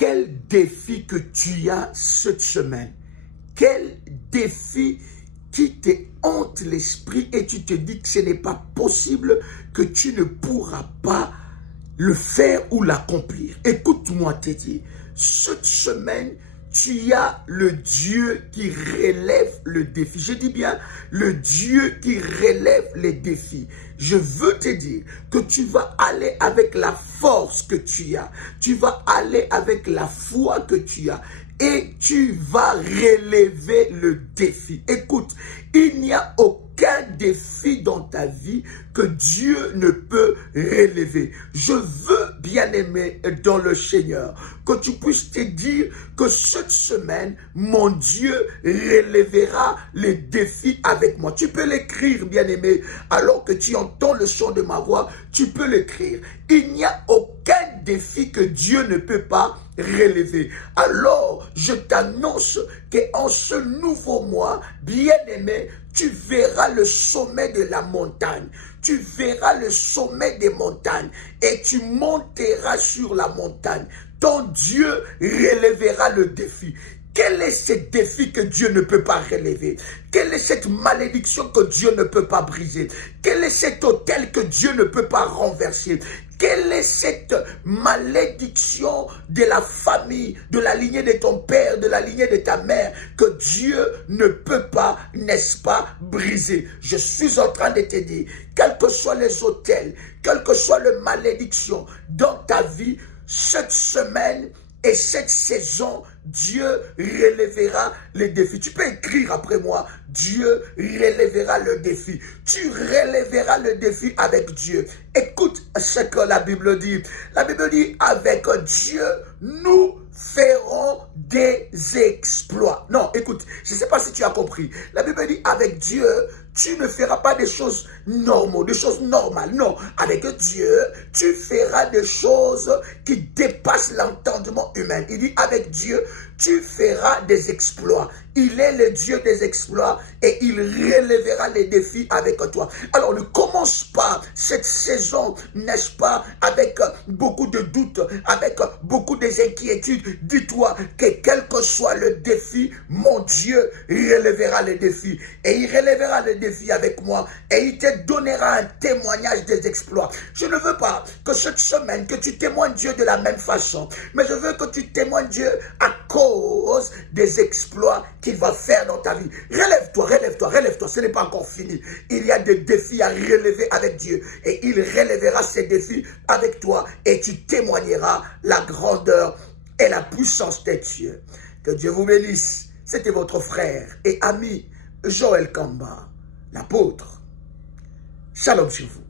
quel défi que tu as cette semaine? Quel défi qui te hante l'esprit et tu te dis que ce n'est pas possible, que tu ne pourras pas le faire ou l'accomplir? Écoute-moi te dire, cette semaine, tu as le Dieu qui relève le défi. Je dis bien, le Dieu qui relève les défis. Je veux te dire que tu vas aller avec la force que tu as. Tu vas aller avec la foi que tu as. Et tu vas relever le défi. Écoute, il n'y a aucun défi dans ta vie que Dieu ne peut relever. Je veux, bien-aimé dans le Seigneur, que tu puisses te dire que cette semaine, mon Dieu relèvera les défis avec moi. Tu peux l'écrire, bien-aimé, alors que tu entends le son de ma voix, tu peux l'écrire. Il n'y a aucun défi que Dieu ne peut pas relever. Alors, je t'annonce qu'en ce nouveau mois, bien-aimé, tu verras le sommet de la montagne. Tu verras le sommet des montagnes et tu monteras sur la montagne. Ton Dieu relèvera le défi. Quel est ce défi que Dieu ne peut pas relever? Quelle est cette malédiction que Dieu ne peut pas briser? Quel est cet autel que Dieu ne peut pas renverser? Quelle est cette malédiction de la famille, de la lignée de ton père, de la lignée de ta mère, que Dieu ne peut pas, n'est-ce pas, briser? Je suis en train de te dire, quels que soient les autels, quelle que soit la malédiction dans ta vie, cette semaine et cette saison, Dieu relèvera les défis. Tu peux écrire après moi, Dieu relèvera le défi. Tu relèveras le défi avec Dieu. Écoute ce que la Bible dit. La Bible dit, avec Dieu, nous ferons des exploits. Non, écoute, je ne sais pas si tu as compris. La Bible dit, avec Dieu, tu ne feras pas des choses normales, des choses normales. Non, avec Dieu, tu feras des choses qui dépassent l'entendement humain. Il dit, avec Dieu, tu feras des exploits. Il est le Dieu des exploits et il relèvera les défis avec toi. Alors ne commence pas cette saison, n'est-ce pas, avec beaucoup de doutes, avec beaucoup d'inquiétudes. Dis-toi que quel que soit le défi, mon Dieu relèvera les défis. Et il relèvera les défis avec moi et il te donnera un témoignage des exploits. Je ne veux pas que cette semaine, que tu témoignes Dieu de la même façon, mais je veux que tu témoignes Dieu à cause des exploits qu'il va faire dans ta vie. Relève-toi, relève-toi, relève-toi. Ce n'est pas encore fini. Il y a des défis à relever avec Dieu. Et il relèvera ces défis avec toi. Et tu témoigneras la grandeur et la puissance de Dieu. Que Dieu vous bénisse. C'était votre frère et ami Joël Kamba, l'apôtre. Shalom sur vous.